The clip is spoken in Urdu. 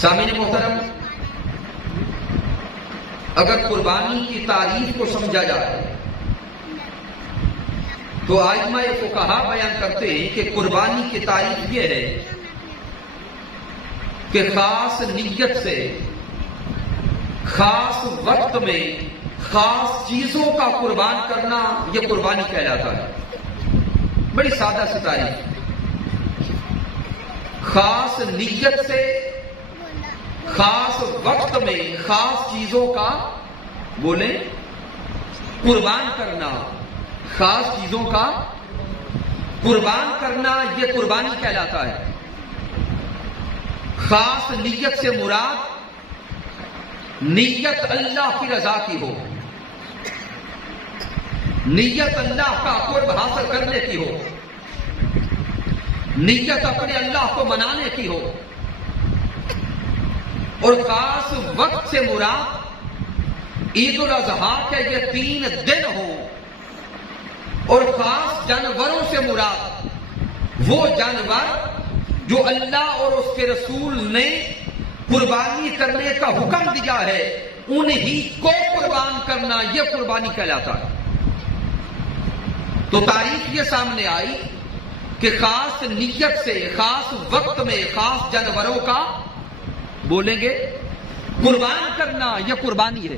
سامعین محترم، اگر قربانی کی تعریف کو سمجھا جائے تو ائمہ فقہا بیان کرتے ہیں کہ قربانی کی تعریف یہ ہے کہ خاص نیت سے خاص وقت میں خاص چیزوں کا قربان کرنا یہ قربانی کہلاتا ہے۔ بڑی سادہ سی تعریف، خاص نیت سے خاص وقت میں خاص چیزوں کا بولیں قربان کرنا، خاص چیزوں کا قربان کرنا یہ قربانی کہلاتا ہے۔ خاص نیت سے مراد نیت اللہ کی رضا کی ہو، نیت اللہ کا قرب حاصل کرنے کی ہو، نیت اپنے اللہ کو منانے کی ہو، اور خاص وقت سے مراد عید الاضحیٰ کے یہ 3 دن ہوں، اور خاص جانوروں سے مراد وہ جانور جو اللہ اور اس کے رسول نے قربانی کرنے کا حکم دیا ہے انہی کو قربان کرنا یہ قربانی کہلاتا ہے۔ تو تعریف یہ سامنے آئی کہ خاص نیت سے خاص وقت میں خاص جانوروں کا بولیں گے قربان کرنا یہ قربانی ہے۔